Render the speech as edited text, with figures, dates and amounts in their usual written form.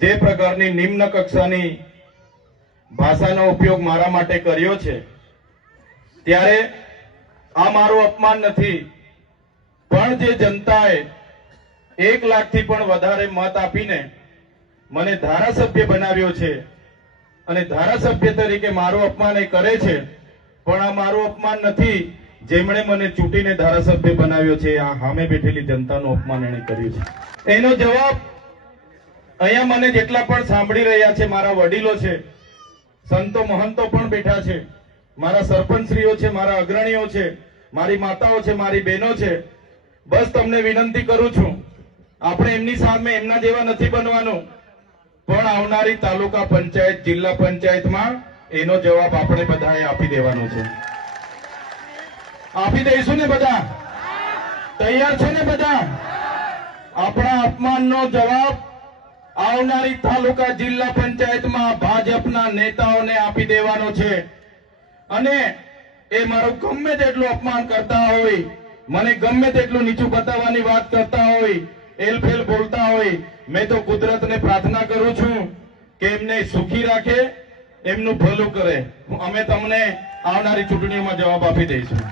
જે પ્રકારની નિમ્ન કક્ષાની ભાષાનો ઉપયોગ મારા માટે કર્યો છે, ત્યારે આ મારું અપમાન નથી, પણ જે જનતાએ 1 લાખથી પણ વધારે મત આપીને મને ધારાસભ્ય બનાવ્યો છે અને ધારાસભ્ય તરીકે મારું અપમાન એ કરે છે, પણ આ મારું અપમાન નથી, જેમણે મને ચૂંટીને ધારાસભ્ય બનાવ્યો છે આ સામે બેઠેલી જનતાનું અપમાન એણે કર્યું છે। એનો જવાબ અહીંયા મને જેટલા પણ સાંભળી રહ્યા છે, મારા વડીલો છે, સંતો મહંતો પણ બેઠા છે, મારા સરપંચશ્રીઓ છે, મારા અગ્રણીઓ છે, મારી માતાઓ છે, મારી બહેનો છે, બસ તમને વિનંતી કરું છું, આપણે એમની સામે એમના જેવા નથી બનવાનું, પણ આવનારી તાલુકા પંચાયત જિલ્લા પંચાયતમાં એનો જવાબ આપણે બધાએ આપી દેવાનો છે। આપી દઈશું ને બધા? તૈયાર છો ને બધા? આપણા અપમાનનો જવાબ આવનારી તાલુકા જિલ્લા પંચાયતમાં ભાજપના નેતાઓને આપી દેવાનો છે। અને એ મારું ગમે તેટલું અપમાન કરતા હોય, મને ગમે તેટલું નીચું બતાવવાની વાત કરતા હોય, એલફેલ બોલતા હોય, મેં તો કુદરતને પ્રાર્થના કરું છું કે એમને સુખી રાખે, એમનું ભલું કરે। અમે તમને આવનારી ચૂંટણીઓમાં જવાબ આપી દઈશું।